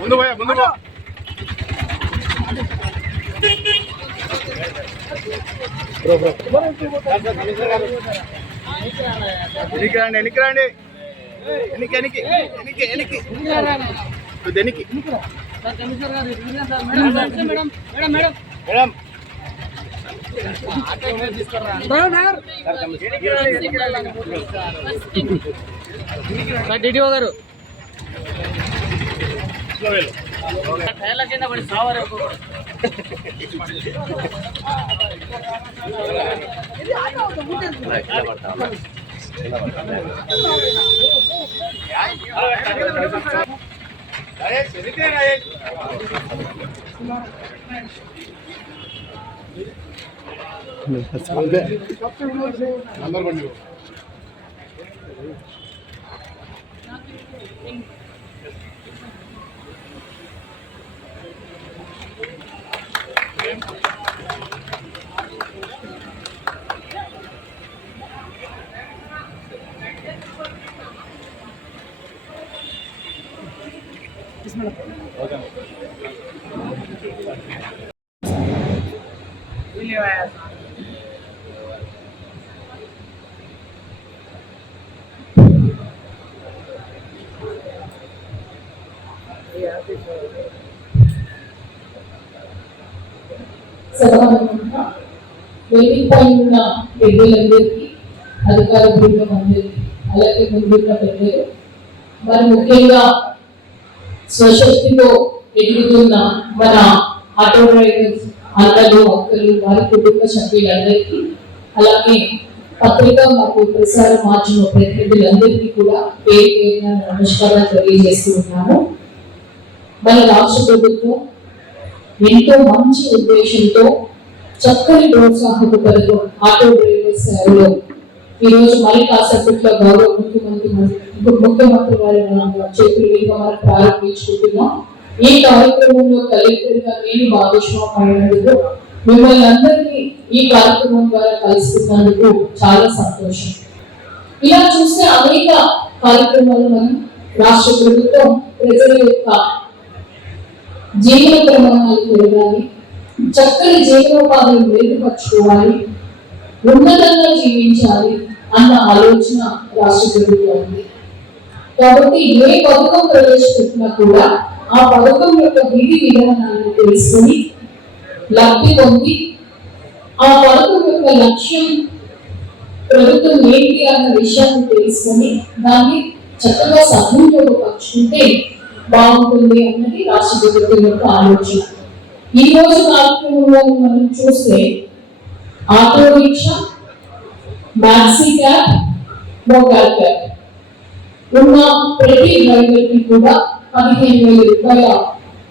ముందు పోయా ముందు పో. ఎనికి రండి ఎనికి రండి ఎనికి ఎనికి ఎనికి ఎనికి ఎనికి మేడం డిటిఓ గారు నంబర్ బండి వేదికపై ఉన్న పెద్దలందరికీ అధికార బృందం అందరికీ అలాగే ముందున్న పెద్దలు మరి ముఖ్యంగా స్వశక్తితో ఎదుగుతున్న మన ఆటో డ్రైవర్స్ అన్నలు అక్కలు వారి కుటుంబ సభ్యులందరికీ అలాగే పత్రిక మరియు ప్రసార మాధ్యమ ప్రతినిధులందరికీ కూడా పేరు పేరున నమస్కారాలు తెలియజేస్తూ ఉన్నాను. మన రాష్ట్ర ప్రభుత్వం ఎంతో మంచి ఉద్దేశంతో చక్కని ప్రోత్సాహక పథకం ఆటో డ్రైవర్ సేవలో ఈరోజు మరి కాసేపట్లో గౌరవ ముఖ్యమంత్రి వారి చేతుల మీదుగా మనం ప్రారంభించుకుంటున్నాం. ఈ కార్యక్రమంలో కలెక్టర్ గా నేను భాగస్వామైనందుకు మిమ్మల్ని అందరినీ ఈ కార్యక్రమం ద్వారా కలుస్తున్నందుకు చాలా సంతోషం. ఇలా చూస్తే అనేక కార్యక్రమాలు మనం రాష్ట్ర ప్రభుత్వం ప్రజల యొక్క జీవన ప్రమాణాలు పెరగాలి, చక్కని జీవనోపాధిని మెరుగుపరచుకోవాలి, ఉన్నతంగా జీవించాలి అన్న ఆలోచన రాష్ట్ర ప్రభుత్వం ఉంది. కాబట్టి ఏ పథకం ప్రవేశపెట్టినా కూడా ఆ పథకం యొక్క విధి విధానాలను తెలుసుకొని లబ్ధి పొంది ఆ పథకం యొక్క లక్ష్యం ప్రభుత్వం ఏంటి అన్న విషయాన్ని తెలుసుకొని దాన్ని చక్కగా సద్వినియోగపరుచుకుంటే బాగుంటుంది అన్నది రాష్ట్ర ప్రభుత్వం యొక్క ఆలోచన. ఈ రోజు కార్యక్రమంలో మనం చూస్తే auto rickshaw, maxi cab, motor cab ఉన్న ప్రతి డ్రైవర్ కి కూడా 15,000 రూపాయల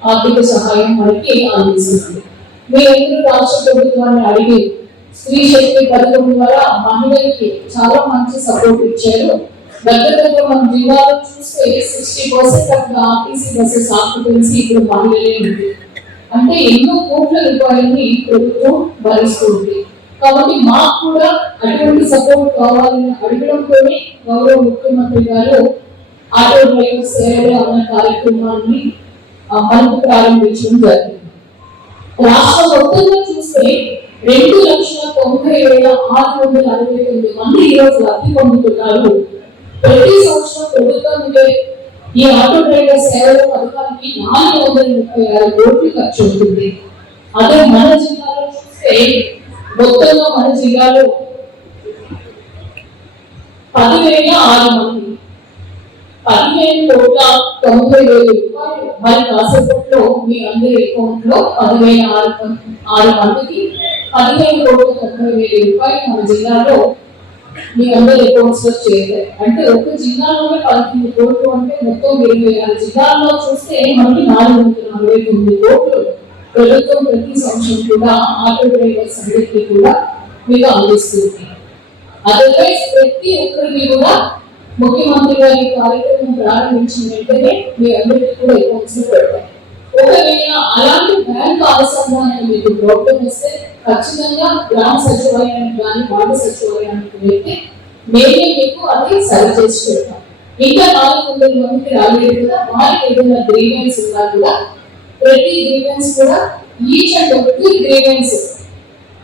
ఆర్థిక సహాయం మనకి అందిస్తుంది. మీరందరూ రాష్ట్ర ప్రభుత్వాన్ని అడిగి స్త్రీ శక్తి పథకం ద్వారా మహిళలకి చాలా మంచి సపోర్ట్ ఇచ్చారు. దగ్గర మన జిల్లాలో చూస్తే 60% ఆఫ్ ఆర్టీసీ బస్సెస్ ఆక్యుపెన్సీ ఇప్పుడు మహిళలే ఉంది. అంటే ఎన్నో కోట్ల రూపాయలని ప్రభుత్వం భరిస్తుంది. కాబట్టి మాకు కూడా అటువంటి సపోర్ట్ కావాలని అడగడంతోనే గౌరవ ముఖ్యమంత్రి గారు ఆటో డ్రైవర్ సేవలు అన్న కార్యక్రమాన్ని మనకు ప్రారంభించడం జరిగింది. రాష్ట్ర మొత్తంలో చూస్తే 2,90,669 మంది ఈరోజు లబ్ధి పొందుతున్నారు. ప్రతి సంవత్సరం ప్రభుత్వం ఈ ఆటో డ్రైవర్ సేవల పథకానికి 436 కోట్లు ఖర్చు అవుతుంది. అదే మన జిల్లాలో చూస్తే మొత్తంలో మన జిల్లాలో 10,006 మంది 15,90,000 రూపాయలు మరి కాసేపట్లో మీ అందరి అకౌంట్ లో 10,006 మందికి 15,90,000 రూపాయలు మన జిల్లాలో మీ అందరి అకౌంట్స్ లో చేరాయి. అంటే ఒక జిల్లాలోనే 15 కోట్లు అంటే మొత్తం 26 జిల్లాల్లో చూస్తే మనకి 449 కోట్లు ప్రభుత్వం ప్రతి సంవత్సరం కూడా ఆటో డ్రైవర్స్ అందరికీ కూడా మీకు అందిస్తుంది. అదర్వైజ్ ప్రతి ఒక్కరికి కూడా ముఖ్యమంత్రి గారి కార్యక్రమం ప్రారంభించిన వెంటనే మీ అందరికీ కూడా అకౌంట్స్ లో పెడతాం. ఒకవేళ అలాంటి బ్యాంక్ అనుసంధానం మీకు ప్రాబ్లం వస్తే ఖచ్చితంగా గ్రామ సచివాలయానికి కానీ వార్డు సచివాలయానికి వెళ్తే మేమే మీకు అది సరి చేసి పెడతాం. ఇంకా 400 మందికి రాలేదు కదా, వారికి ఏదైనా గ్రీవెన్స్ ఉన్నా కూడా ప్రతి గ్రీవెన్స్ కూడా ఈచ్ అండ్ ఎవ్రీ గ్రీవెన్స్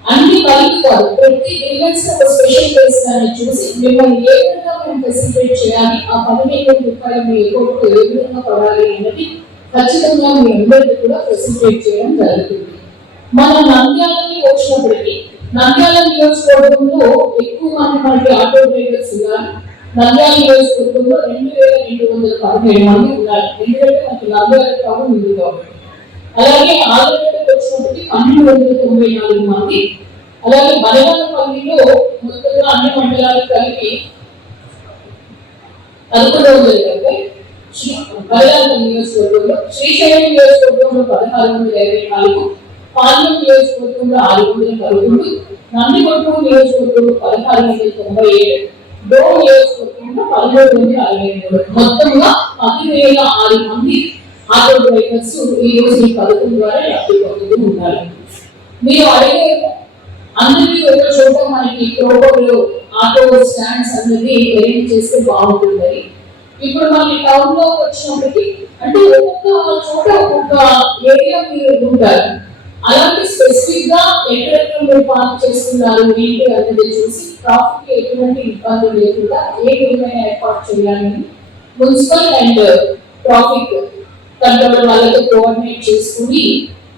అన్ని కలిపి కాదు, ప్రతి గ్రీవెన్స్ ఒక స్పెషల్ కేస్ గాని చూసి మిమ్మల్ని ఏ విధంగా మేము ఫెసిలిటేట్ చేయాలి, ఆ 15,000 రూపాయలు మీ అకౌంట్ ఏ విధంగా పడాలి అన్నది ఖచ్చితంగా మీ అందరికీ కూడా ఫెసిలిటేట్ చేయడం జరుగుతుంది. మన నంద్యాలని వచ్చినప్పటికీ నంద్యాల నియోజకవర్గంలో ఎక్కువ మంది మనకి ఆటో డ్రైవర్స్ ఉన్నారు. నంద్యాల నియోజకవర్గంలో 2,217 మంది ఉన్నారు. ఎందుకంటే మనకి నంద్యాల టౌన్ ఉంది కాబట్టి. అలాగే ఆంధ్రప్రదేశ్ వచ్చినప్పటికీ 1,294 మంది. అలాగే బలగానపల్లిలో మొత్తంగా అన్ని మండలాలు కలిపి 1170. బలగానపల్లి నియోజకవర్గంలో, శ్రీశైలం నియోజకవర్గంలో 1,624, పార్లమెంట్ నియోజకవర్గంలో 611, నందికొట్కూరు నియోజకవర్గంలో 1,697, డోన్ నియోజకవర్గంలో 1,363. మొత్తంగా 10,006 మంది ఆటో డ్రైవర్స్ ఈ రోజు ఈ పథకం ద్వారా లబ్ధి పొందుతూ ఉన్నారు. మీరు అడిగే అందరికీ ఒక చోట మనకి ప్రోపర్ ఆటో స్టాండ్స్ అనేది అరేంజ్ చేస్తే బాగుంటుంది. ఇప్పుడు మన టౌన్ లో వచ్చినప్పటికీ అంటే ఒక్కొక్క చోట ఒక్కొక్క ఏరియా మీరు ఉంటారు. అలాంటి స్పెసిఫిక్ గా ఎక్కడెక్కడ మీరు పార్క్ చేస్తున్నారు ఏంటి అనేది చూసి ట్రాఫిక్ ఎటువంటి ఇబ్బంది లేకుండా ఏ విధమైన ఏర్పాటు చేయాలని మున్సిపల్ అండ్ ట్రాఫిక్ కంట్రోల్ వాళ్ళతో కోఆర్డినేట్ చేసుకుని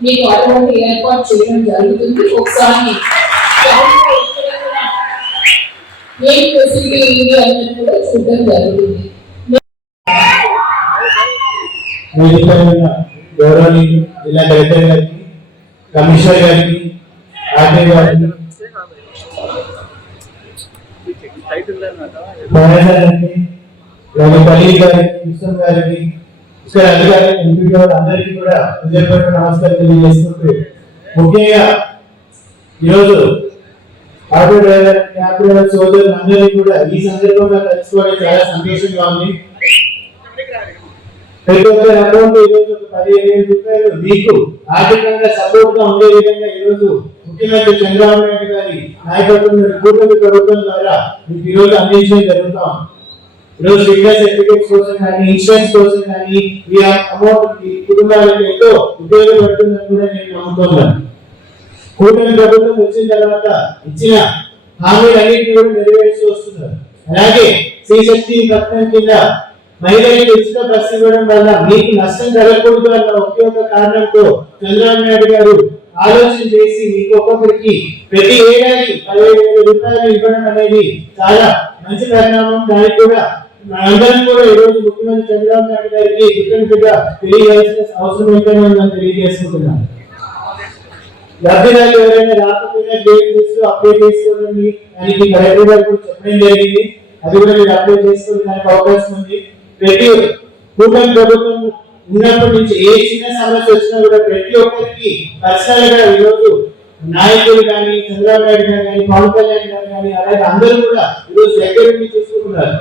మీకు అటువంటి ఏర్పాటు చేయడం జరుగుతుంది. ఒకసారి ఏం ఫెసిలిటీ ఉంది అనేది కూడా చూడడం జరుగుతుంది. గౌరవనీయులు జిల్లా కలెక్టర్ గారికి, కమిషనర్ గారికి, ఆర్టీ గారికి, పల్లి గారికి, కృష్ణ గారికి, ఇక్కడ అధికారులు, ఎంపీ గారు అందరికీ కూడా హృదయపూర్వక నమస్కారం తెలియజేసుకుంటూ, ముఖ్యంగా ఈరోజు ఆటో డ్రైవర్, క్యాబ్ డ్రైవర్ సోదరులు అందరినీ కూడా ఈ సందర్భంగా తెలుసుకోవడం చాలా సంతోషంగా ఉంది. ప్రతి ఒక్కరి అకౌంట్ ఈరోజు 15,000 రూపాయలు మీకు ఆర్థికంగా సపోర్ట్ గా ఉండే విధంగా ఈరోజు ముఖ్యమంత్రి చంద్రబాబు నాయుడు గారి నాయకత్వంలో కూటమి ప్రభుత్వం ద్వారా మీకు ఈరోజు అందించడం జరుగుతాం. ఈరోజు ఫిట్నెస్ సర్టిఫికేట్స్ కోసం కానీ, ఇన్సూరెన్స్ కోసం కానీ ఈ అమౌంట్ ఈ కుటుంబాలకు ఎంతో ఉపయోగపడుతుందని కూడా నేను నమ్ముతున్నాను. కూటమి ప్రభుత్వం వచ్చిన తర్వాత ఇచ్చిన హామీలన్నింటినీ కూడా నెరవేర్చి వస్తున్నారు. అలాగే శ్రీశక్తి పథకం కింద మహిళలకు ఉచిత బస్సు ఇవ్వడం వల్ల మీకు నష్టం జరగకూడదు అన్న ఒకే ఒక కారణంతో చంద్రబాబు నాయుడు గారు ఆలోచన చేసి మీకు ఒక్కొక్కరికి ప్రతి ఏడాది 15,000 రూపాయలు ఇవ్వడం అనేది చాలా మంచి పరిణామం. దానికి కూడా మనందరం కూడా ఈరోజు ముఖ్యమంత్రి చంద్రబాబు నాయుడు గారికి కృతజ్ఞతగా తెలియజేయాల్సిన అవసరం ఎంతైనా ఉందని తెలియజేసుకుంటున్నాను. లబ్ధిదారులు ఎవరైనా రాకపోయినా డేట్ అప్డేట్ చేసుకోండి అని కలెక్టర్ గారు కూడా చెప్పడం జరిగింది. అది కూడా మీరు అప్డేట్ చేసుకోవడానికి అవకాశం ఉంది. ప్రతి కూటమి ప్రభుత్వం ఉన్నప్పటి నుంచి ఏ చిన్న సమస్య వచ్చినా కూడా ప్రతి ఒక్కరికి పర్సనల్ గా ఈరోజు నాయకులు కానీ, చంద్రబాబు నాయుడు గారు కానీ, పవన్ కళ్యాణ్ గారు కానీ, అలాగే అందరూ కూడా ఈరోజు దగ్గర నుండి చూసుకుంటున్నారు.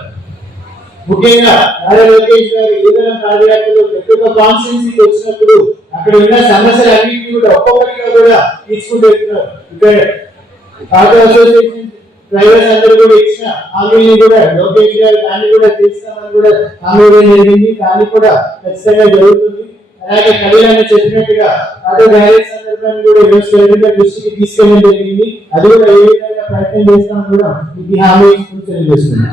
ముఖ్యంగా నారా లోకేష్ గారు యువజన పాదయాత్రలో ప్రతి ఒక్క కాన్స్టిట్యున్సీకి వచ్చినప్పుడు అక్కడ ఉన్న సమస్యలు అన్నింటినీ కూడా ఒక్కొక్కటిగా కూడా తీసుకుంటూ వెళ్తున్నారు. ఇక్కడ ఆటో అసోసియేషన్ డ్రైవర్స్ అందరూ కూడా ఇచ్చిన హామీని కూడా లోకేష్ గారు దాన్ని కూడా తీస్తామని కూడా హామీ ఇవ్వడం జరిగింది. దాన్ని కూడా ఖచ్చితంగా జరుగుతుంది. అలాగే కళ్యాణ్ చెప్పినట్టుగా ఆటో డ్రైవర్స్ సందర్భాన్ని కూడా దృష్టికి తీసుకెళ్ళడం జరిగింది. అది కూడా ఏ విధంగా ప్రయత్నం చేస్తామని కూడా ఈ హామీ తెలియజేస్తున్నాం.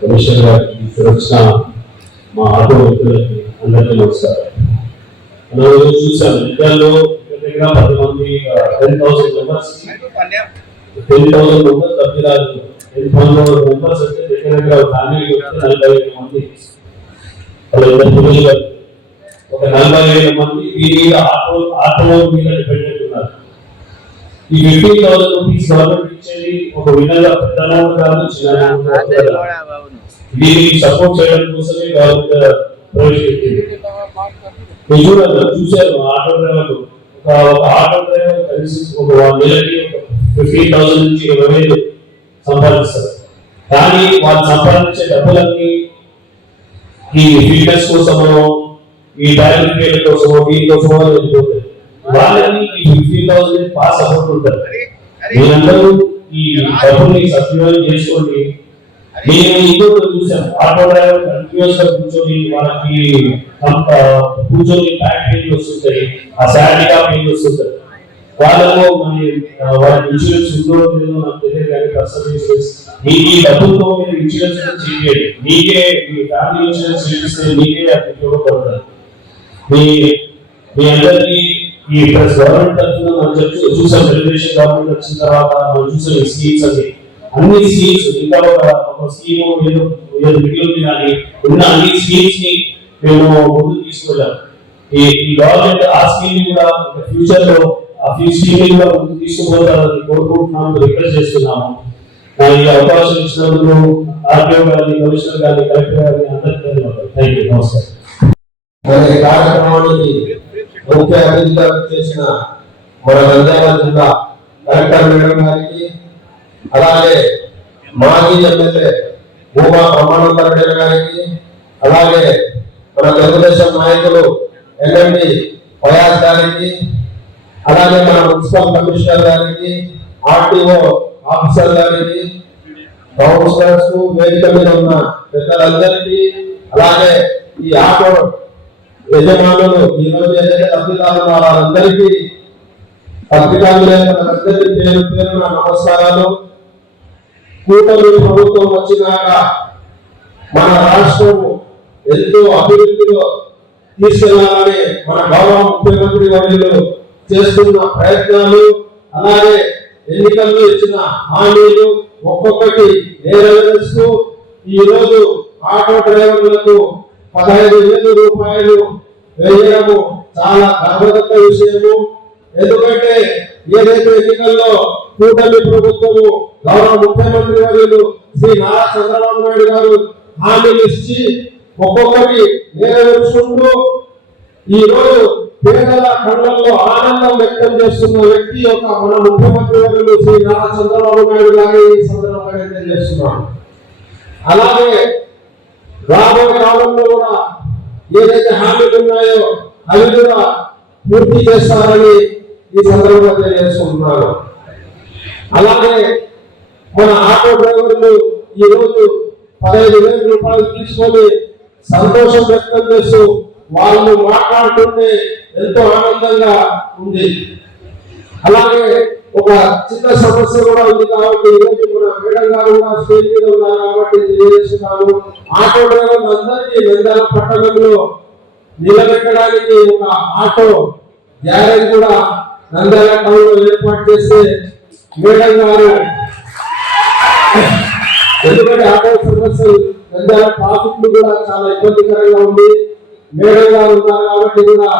కమిషనర్ గారికి, సురక్ష మా ఆటో వ్యక్తులకి అందరికీ నమస్కారం. మనం చూసాం ఇండియాలో దగ్గర 10 మంది 10,000 మెంబర్స్ లబ్ధిదారులు 10,000 మెంబర్స్ అంటే దగ్గర ఫ్యామిలీ 45,000 మంది ఒక 45,000 మంది వీరి ఆటో మీద డిపెండెంట్ ఉన్నారు. ఈ 15,000 రూపీస్ గవర్నమెంట్ ఇచ్చేది ఒక విధంగా పెద్ద అమౌంట్ కాదు, చిన్న అమౌంట్ కాదు. వీరికి సపోర్ట్ చేయడం కోసమే గవర్నమెంట్ ప్రవేశపెట్టింది. మీరు చూశారు ఆటో డ్రైవర్లు ఒక ఆటో డ్రైవర్ కలిసి ఒక నెలకి ఒక 15,000 నుంచి 20,000 సంపాదిస్తారు. కానీ వాళ్ళు సంపాదించే డబ్బులన్నీ ఈ ఫిట్నెస్ కోసమో ఈ డైరెక్ట్ పేరు కోసమో దీనికోసమో వెళ్ళిపోతాయి. వాళ్ళని ఈ 15,000 పాస్ అమౌంట్ ఉంటారు. మీరందరూ ఈ డబ్బుల్ని సద్వినియోగం చేసుకోండి. నేను ఇంకోటి చూసాను, ఆటో డ్రైవర్ కంటిన్యూస్ గా కూర్చొని వాళ్ళకి కూర్చొని బ్యాక్ పెయిన్ వస్తుంటాయి, ఆ శారీగా పెయిన్ వస్తుంటాయి. వాళ్ళలో వాళ్ళ ఇన్సూరెన్స్ ఉందో లేదో నాకు తెలియదు, కానీ పర్సనల్ ఇన్సూరెన్స్ మీకు ఈ డబ్బులతో మీరు ఇన్సూరెన్స్ చేయండి. మీకే మీ ఫ్యామిలీ ఇన్సూరెన్స్ చేపిస్తే మీకే అది ఉపయోగపడతారు. మీ అందరికీ ఈ గవర్నమెంట్ తరఫున మనం చూసాం, తెలుగుదేశం గవర్నమెంట్ వచ్చిన తర్వాత మనం చూసాం ఈ స్కీమ్స్ అన్ని స్కీమ్స్ ఇంకా ఒక స్కీమ్ ఏదో మిగిలింది, కానీ ఉన్న అన్ని స్కీమ్స్ ని మేము ముందుకు తీసుకెళ్ళాం. ఈ గవర్నమెంట్ ఆ స్కీమ్ కూడా ఫ్యూచర్ లో ఆ స్కీమ్ కూడా ముందుకు తీసుకుపోతారని కోరుకుంటున్నాము, రిక్వెస్ట్ చేస్తున్నాము. ఈ అవకాశం ఇచ్చినందుకు ఆర్టీఓ గారిని, కమిషనర్ గారిని, కలెక్టర్ గారిని అందరికీ ధన్యవాదాలు. Thank you. నమస్కారం. ఈ కార్యక్రమానికి ముఖ్య అతిథిగా చేసిన మన నంద్యాల జిల్లా కలెక్టర్ మేడం గారికి, అలాగే మాజీ ఎమ్మెల్యే భూమా బ్రహ్మానందరెడ్డి గారికి, అలాగే మన తెలుగుదేశం నాయకులు ఎన్ఎండి ఫయాజ్ గారికి, అలాగే మన మున్సిపల్ కమిషనర్ గారికి, ఆర్టీఓ ఆఫీసర్ గారికి, కౌన్సిలర్స్, వేదిక మీద ఉన్న పెద్దలందరికీ, అలాగే ఈ ఆటో యజమానులు, ఈరోజు ఏదైతే లబ్ధిదారులు వాళ్ళందరికీ పత్రికాందరికీ పేరు పేరున నమస్కారాలు. కూటమి ప్రభుత్వం వచ్చినాక మన రాష్ట్రం ఎంతో అభివృద్ధిలో తీసుకెళ్లాలని మన గౌరవ ముఖ్యమంత్రి వర్యులు చేస్తున్న ప్రయత్నాలు, అలాగే ఎన్నికల్లో ఇచ్చిన హామీలు ఒక్కొక్కటి నెరవేరుస్తూ ఈ రోజు ఆటో డ్రైవర్లకు 15,000 రూపాయలు వేయడము చాలా గర్వదగ్గ విషయము. ఎందుకంటే ఏదైతే ఎన్నికల్లో కూటమి ప్రభుత్వము గౌరవ ముఖ్యమంత్రి వర్యులు శ్రీ నారా చంద్రబాబు నాయుడు గారు హామీలు ఇచ్చి ఒక్కొక్కటి నెరవేర్చుకుంటూ ఈ రోజు పేదల కళ్ళల్లో ఆనందం వ్యక్తం చేస్తున్న వ్యక్తి ఒక మన ముఖ్యమంత్రి వర్యులు శ్రీ నారా చంద్రబాబు నాయుడు గారి సందర్భంగా తెలియజేస్తున్నాను. అలాగే రాబోయే కాలంలో కూడా ఏదైతే హామీలు ఉన్నాయో అవి కూడా పూర్తి చేస్తారని ఈ సందర్భంగా తెలియజేసుకుంటున్నాను. అలాగే మన ఆటో డ్రైవర్లు ఈ రోజు 15,000 రూపాయలు తీసుకొని సంతోషం వ్యక్తం చేస్తూ వాళ్ళు మాట్లాడుతుంటే ఎంతో ఆనందంగా ఉంది. అలాగే ఒక చిన్న సమస్య కూడా ఉంది కాబట్టి ఈరోజు మన మేడం గారు కూడా స్టేజ్ మీద ఉన్నారు కాబట్టి తెలియజేస్తున్నాను. ఆటో డ్రైవర్లు అందరికీ నంద్యాల పట్టణంలో నిలబెట్టడానికి ఒక ఆటో గ్యారేజ్ కూడా నంద్యాల టౌన్ లో ఏర్పాటు చేస్తే మేడం గారు, ఎందుకంటే ఆటో సమస్యలు నంద్యాల ట్రాఫిక్ కూడా చాలా ఇబ్బందికరంగా ఉంది. మేడం గారు ఉన్నారు కాబట్టి కూడా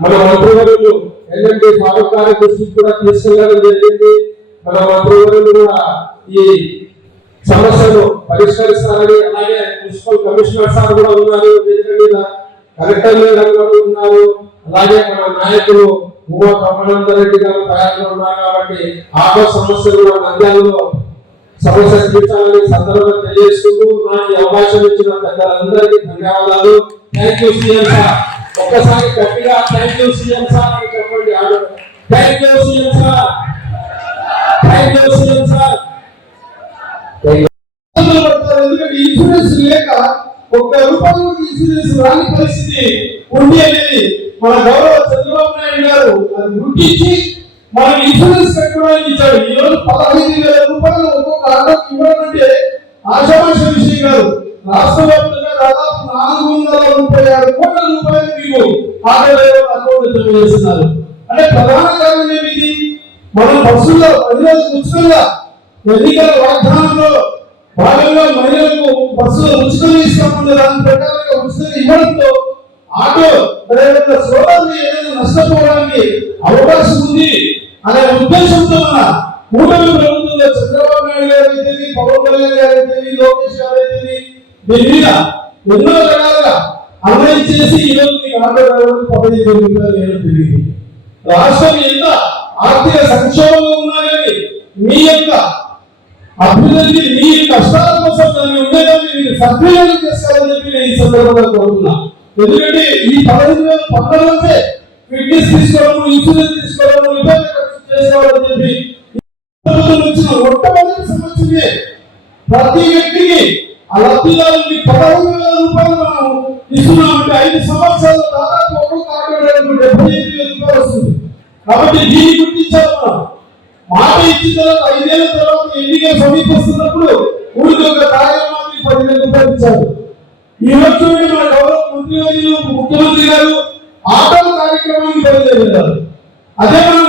మన మంత్రివర్యులు ఏంటంటే ఫారూక్ గారి దృష్టికి కూడా తీసుకెళ్లడం జరిగింది. మన మంత్రివర్యులు కూడా ఈ సమస్యను పరిష్కరిస్తారని, అలాగే మున్సిపల్ కమిషనర్ సార్ కూడా ఉన్నారు, కలెక్టర్ గారు ఉన్నారు, అలాగే మన నాయకులు భూమా బ్రహ్మానందరెడ్డి గారు తయారుగా ఉన్నారు. కాబట్టి ఆటో సమస్యలు కూడా నంద్యాలలో సమస్య తీర్చాలని సందర్భంగా తెలియజేస్తూ నాకు ఈ అవకాశం ఇచ్చిన పెద్దలందరికీ ధన్యవాదాలు. Thank you CM sir. ఒక్కసారి గట్టిగా థ్యాంక్ యూ సీఎం సార్ అని చెప్పండి. Thank you CM sir. Thank you CM sir. ఎందుకంటే ఇన్సూరెన్స్ లేక ₹1 ఇన్సూరెన్స్ రాని పరిస్థితి ఉంది అనేది మన గౌరవ చంద్రబాబు నాయుడు గారు అది గుర్తించి మనకి ఇన్సూరెన్స్ కట్టుకోవడానికి ఇచ్చాడు. ఈ రోజు 15,000 రూపాయలు ఒక్కొక్క ఆటోకి ఇవ్వడం అంటే ఆశామాష విషయం కాదు. రాష్ట్ర వ్యాప్తంగా దాదాపు 436 కోట్ల రూపాయలు మీకు ఆటో డ్రైవర్ అకౌంట్ జమ చేస్తున్నారు. అంటే ప్రధాన కారణం ఏమిటి? మనం బస్సుల్లో 10 రోజులు ఉచితంగా ఎన్నికల వాగ్దానంలో భాగంగా మహిళలకు బస్సులు ఉచితంగా ఇస్తామన్న దాని ప్రకారంగా ఉచితంగా ఇవ్వడంతో ఆటో డ్రైవర్ల సోదరులు ఏదైనా నష్టపోవడానికి అవకాశం ఉంది అనే ఉద్దేశంతో మన కూటమి ప్రభుత్వంలో చంద్రబాబు నాయుడు గారు అయితేనే, పవన్ కళ్యాణ్ గారు అయితేనే, లోకేష్ గారు అయితేనే దీని మీద ఎన్నో రకాలుగా అన్వయం చేసి ఈరోజు మీకు ఆటో డ్రైవర్లకు 15,000 రూపాయలు వేయడం జరిగింది. రాష్ట్రం ఎంత ఆర్థిక సంక్షోభంలో ఉన్నా కానీ మీ యొక్క అభివృద్ధి మీ కష్టాల కోసం దాన్ని ఉండేదాన్ని మీరు సద్వినియోగం చేసుకోవాలని చెప్పి నేను ఈ సందర్భంగా కోరుతున్నా. ఎందుకంటే ఈ 15,000 పక్కన ఉంటే ఫిట్నెస్ తీసుకోవడం, ఇన్సూరెన్స్ తీసుకోవడం, ఇబ్బంది చేసుకోవాలని చెప్పి వచ్చిన మొట్టమొదటి సంవత్సరమే ప్రతి వ్యక్తికి ఆ లబ్ధిదారునికి 15,000 రూపాయలు మనం ఇస్తున్నామంటే 5 సంవత్సరాలు దాదాపు ఒక్కొక్క ఆటో డ్రైవర్కు 75,000 రూపాయలు వస్తుంది. కాబట్టి దీన్ని గుర్తించాలి మనం. మాట ఇచ్చిన తర్వాత 5 ఏళ్ల తర్వాత ఎన్నికలు సమీపిస్తున్నప్పుడు ఊరికి ఒక కార్యక్రమానికి 10,000 రూపాయలు ఇచ్చారు. ఈ రోజు మన గౌరవ ముఖ్యమంత్రి గారు ఆటో కార్యక్రమానికి 10,000 ఇచ్చారు. అదే మనం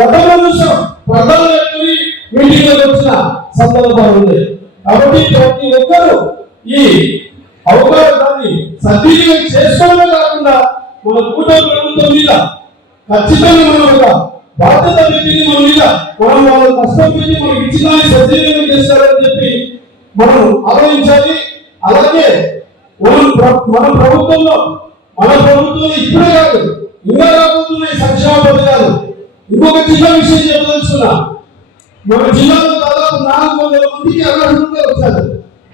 గతంలో చూసాం, ప్రజలు ఎత్తుని మీటింగ్లకు వచ్చిన సందర్భాలు ఉన్నాయి. కాబట్టి ప్రతి ఒక్కరూ ఈ అవకాశాన్ని సద్వినియోగం చేసుకోవడమే కాకుండా మన కూటమి ప్రభుత్వం మీద ఖచ్చితంగా మనం ఒక బాధ్యత వ్యక్తిని మన మీద మనం వాళ్ళ కష్టం పెట్టి మనకి ఇచ్చిన సద్వినియోగం చేస్తారని చెప్పి మనం ఆలోచించాలి. అలాగే మన ప్రభుత్వంలో ఇప్పుడే కాదు ఇంకా రాబోతున్నాయి సంక్షేమ పథకాలు. ఇంకొక చిన్న విషయం చెప్పదలుచుకున్నా, మన జిల్లాలో దాదాపు 400 మందికి అర్హులుగా వచ్చారు.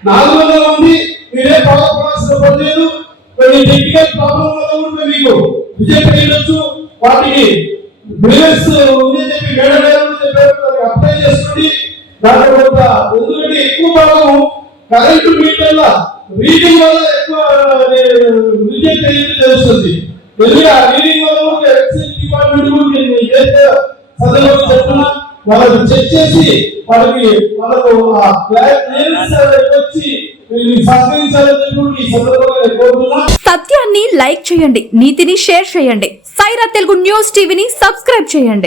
400 మంది మీరే బాధపడాల్సిన పని లేదు. కొన్ని టెక్నికల్ ప్రాబ్లం వల్ల కూడా మీకు రిజెక్ట్ అయ్యొచ్చు. వాటికి బిజినెస్ ఉంది చెప్పి మేడం చెప్పారు, అప్లై చేసుకోండి. దాంట్లో కొంత ఎందుకంటే ఎక్కువ భాగం కరెంటు మీటర్ల రీడింగ్ వల్ల ఎక్కువ రిజెక్ట్ అయ్యేది తెలుస్తుంది. ఆ రీడింగ్ వల్ల ఎలక్ట్రిసిటీ డిపార్ట్మెంట్ కూడా సందర్భంగా చెప్తున్నా, వాళ్ళకి చెక్ చేసి వాళ్ళకు వచ్చి సహకరించాలని చెప్పి ఈ సందర్భంగా కోరుతున్నా. సత్యాన్ని లైక్ చేయండి, నీతిని షేర్ చేయండి. సైరా తెలుగు న్యూస్ టీవీని సబ్స్క్రైబ్ చేయండి.